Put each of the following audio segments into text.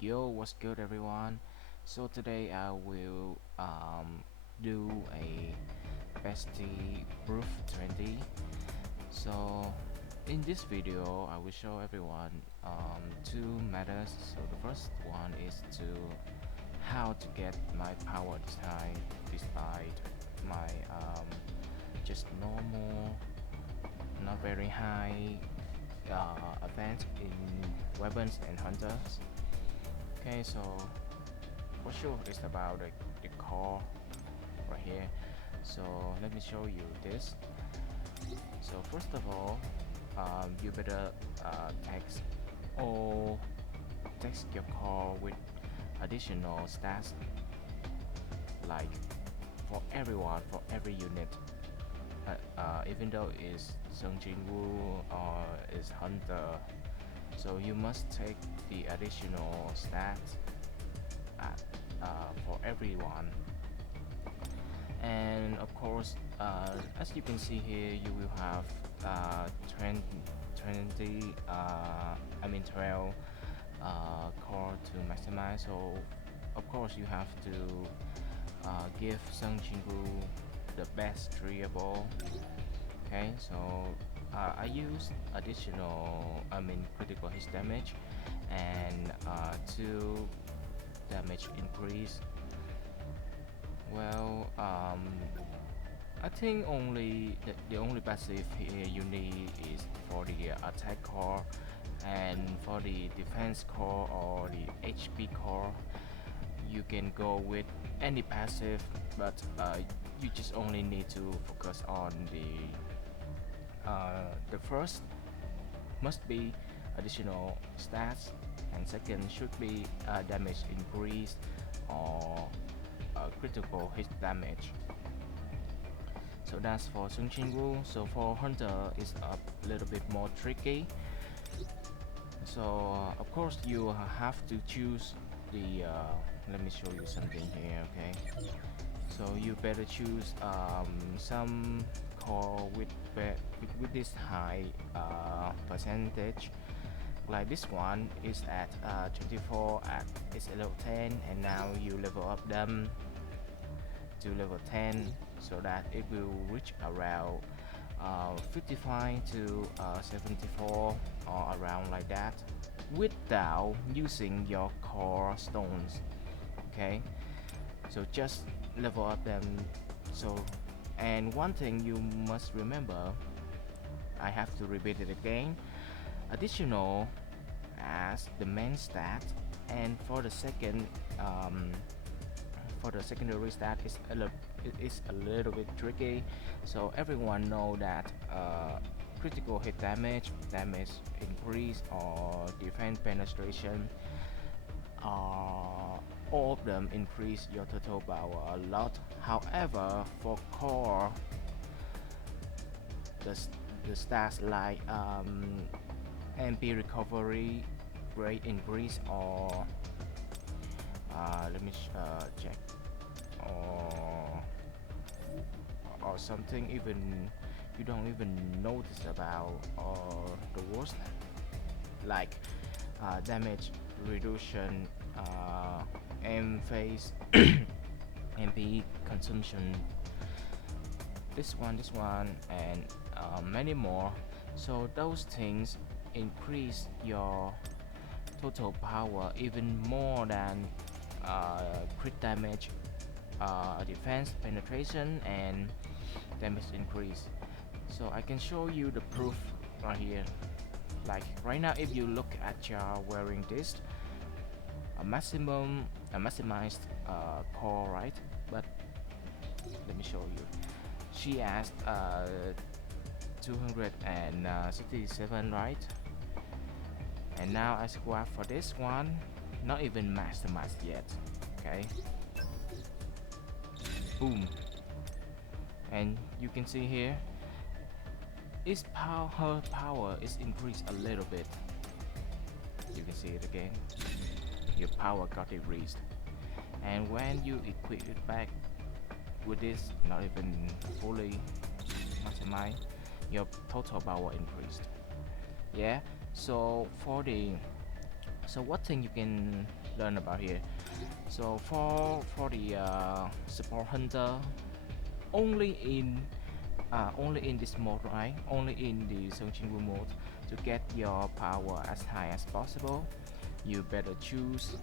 Yo, what's good, everyone? So today I will do a bestie proof 20. So in this video, I will show everyone two methods. So the first one is to how to get my power this high despite my just normal, not very high advance in weapons and hunters. Okay, so for sure it's about the core right here. So let me show you this. So first of all, you better text or text your core with additional stats, like for everyone, for every unit, even though it's Sung Jin Woo or is Hunter. So you must take the additional stats at, for everyone. And of course, as you can see here, you will have 20, 20 I mean 12 core to maximize. So of course you have to give Sung Jingu the best treatable. Okay, so I use additional critical hit damage and 2 damage increase. Well, I think the only passive here you need is for the attack core, and for the defense core or the HP core, you can go with any passive, but you just only need to focus on the first must be additional stats, and second should be damage increase or critical hit damage. So that's for Sun Wu. So for Hunter it's a little bit more tricky. So of course you have to choose the let me show you something here. Okay, so you better choose some core with this high percentage. Like this one is at 24 at its level 10, and now you level up them to level 10 so that it will reach around 55 to 74 or around like that, without using your core stones. Okay, so just level up them. So, and one thing you must remember, I have to repeat it again, additional as the main stat, and for the second for the secondary stat it is a little bit tricky. So everyone know that critical hit damage, damage increase, or defense penetration, all of them increase your total power a lot. However, for core, the, the stats like MP recovery rate increase, or let me check, or something even you don't even notice about, or the worst, like damage reduction, M phase, MP consumption, this one, and many more. So those things increase your total power even more than crit damage, defense penetration, and damage increase. So I can show you the proof right here. Like right now, if you look at your wearing this, a maximized core, right? But let me show you. She asked 267, right? And now I swap for this one, not even maximized yet. Okay, boom, and you can see here its power, her power is increased a little bit. You can see it again, your power got increased. And when you equip it back with this, not even fully maximized, your total power increased. Yeah, so for the So what thing you can learn about here? So for the support hunter, only in this mode, right? Only in the Searching Room mode, to get your power as high as possible, you better choose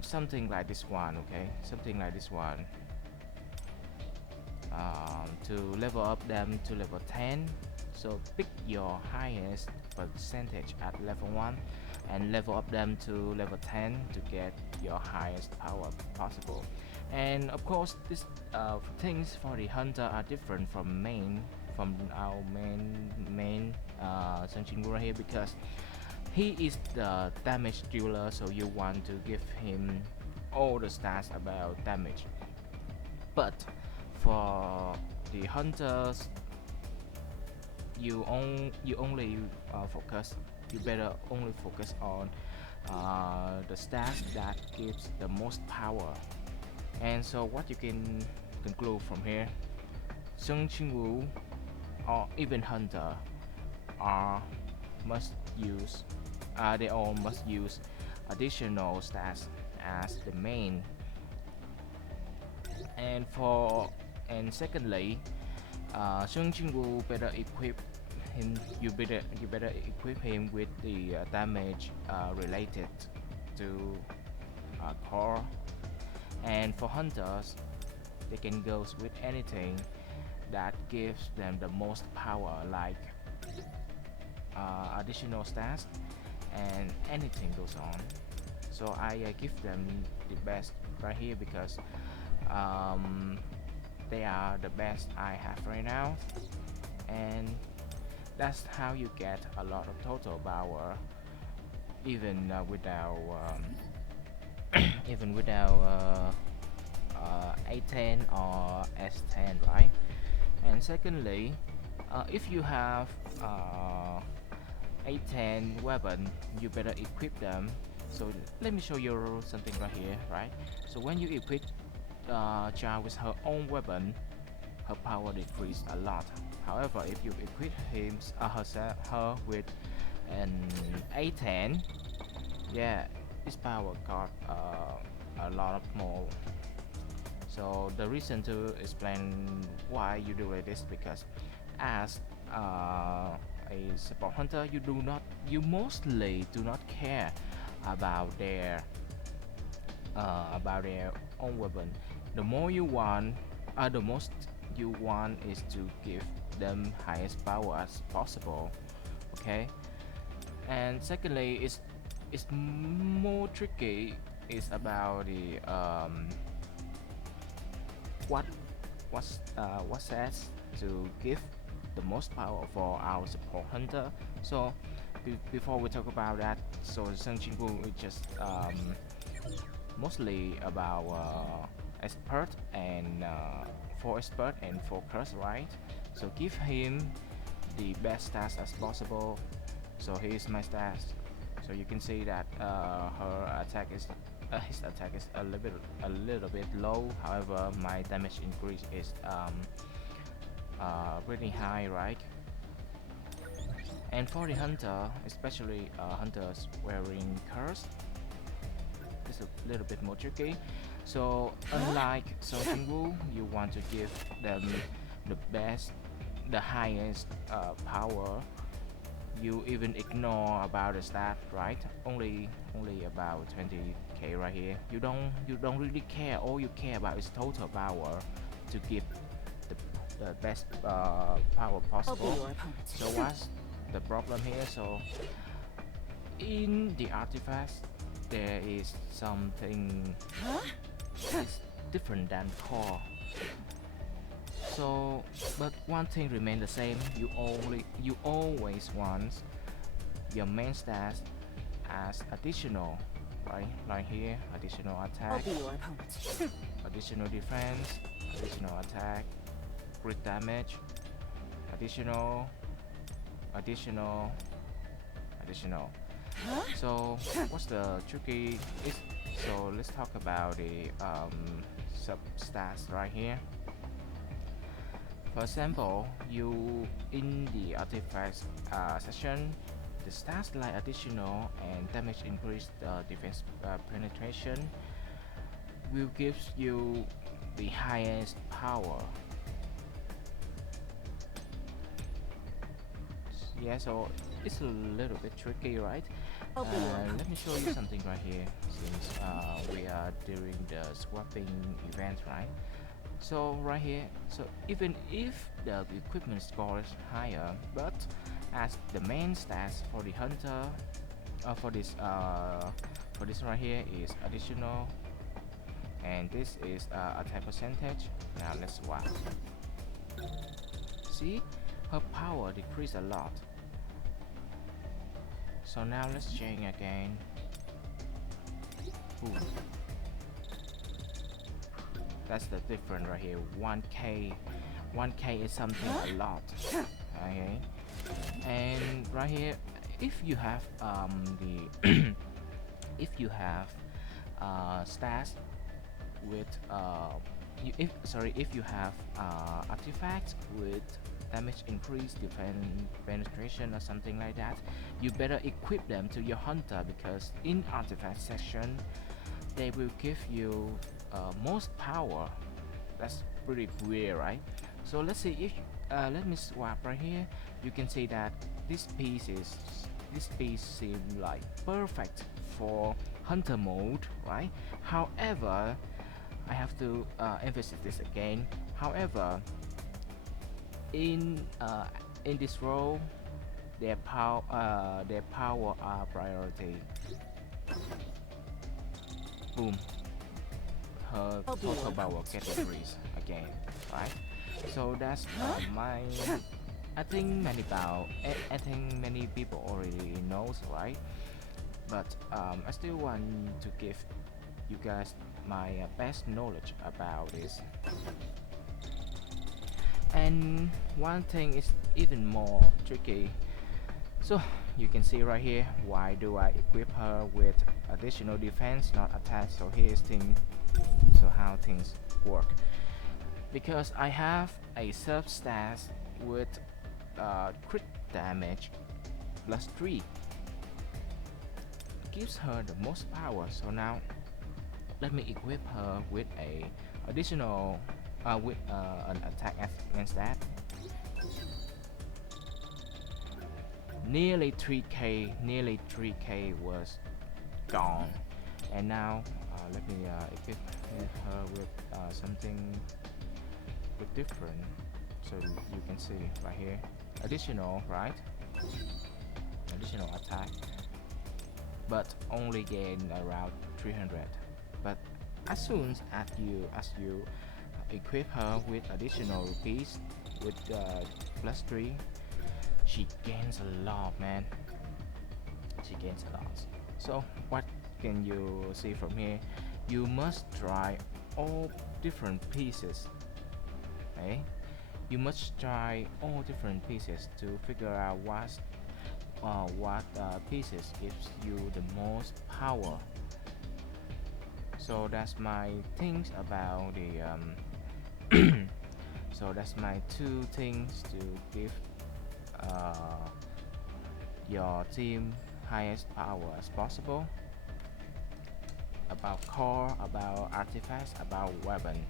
something like this one, okay? Something like this one, to level up them to level 10. So pick your highest percentage at level 1 and level up them to level 10 to get your highest power possible. And of course these things for the hunter are different from our main Sun Jinwoo right here, because he is the damage dealer, so you want to give him all the stats about damage. But for the hunters, you only focus you better only focus on the stats that gives the most power. And so what you can conclude from here, Sung Ching-woo or even hunter are must use they all must use additional stats as the main. And secondly, Sung Ching-woo better equip him. You better equip him with the damage related to core. And for hunters, they can go with anything that gives them the most power, like additional stats, and anything goes on. So I give them the best right here, because um, they are the best I have right now, and that's how you get a lot of total power, even without even without A10 or S10, right? And secondly, if you have A10 weapon, you better equip them. So let me show you something right here, right? So when you equip Cha with her own weapon, her power decrease a lot. However, if you equip her with an A10, yeah, his power got a lot of more. So the reason to explain why you do like this, because as a support hunter, you mostly do not care about their own weapon. The more you want, the most you want is to give them highest power as possible. Okay. And secondly, it's more tricky. It's about the what what says to give the most power for our support hunter. So before we talk about that, so Sung Jinwoo is just mostly about expert and for expert and focus, right? So give him the best stats as possible. So here's my stats. So you can see that her attack is his attack is a little bit low. However, my damage increase is really high, right? And for the hunter, especially hunters wearing curse, it's a little bit more tricky. So unlike Seo Jin-woo, you want to give them the highest power. You even ignore about the stat, right? Only about 20k right here. You don't really care. All you care about is total power to give the best power possible. So what's the problem here? So in the artifacts, there is something is different than core. So, but one thing remains the same. You always want your main stats as additional, right? Like here, additional attack, additional defense, additional attack, crit damage, additional, additional, additional. So what's the tricky is, so let's talk about the sub stats right here. For example, you in the artifacts section, the stats like additional and damage increase defense penetration will give you the highest power. Yeah, so it's a little bit tricky, right? Let me show you something right here, since we are during the swapping event, right? So right here, so even if the equipment score is higher, but as the main stats for the hunter, for this right here is additional, and this is attack percentage. Now let's swap. See, her power decreased a lot. So now let's change again. Ooh. That's the difference right here. 1k is something a lot. Okay, and right here, if you have the if you have stats with if you have artifacts with damage increase, defense penetration or something like that, you better equip them to your hunter, because in artifact section they will give you most power. That's pretty weird, right? So let's see if let me swap right here. You can see that this piece seems like perfect for hunter mode, right? However, I have to emphasize this again. However, in this role, their power are priority. Boom. Her total power categories again, right? So that's my. I think many people already knows, right? But I still want to give you guys my best knowledge about this. And one thing is even more tricky. So you can see right here, why do I equip her with additional defense, not attack? So here's thing. So how things work, because I have a sub stats with crit damage +3, gives her the most power. So now let me equip her with a additional with an attack against that. Nearly 3k was gone, and now let me equip her with something with different. So you can see right here, additional, right? Additional attack, but only gain around 300. But as soon as you equip her with additional piece with +3, she gains a lot, man. She gains a lot. So what can you see from here? You must try all different pieces. Okay, you must try all different pieces to figure out what pieces gives you the most power. So that's my things about the so that's my two things to give your team highest power as possible, about core, about artifacts, about weapon.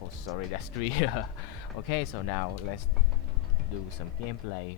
Oh sorry, that's three. Okay, so now let's do some gameplay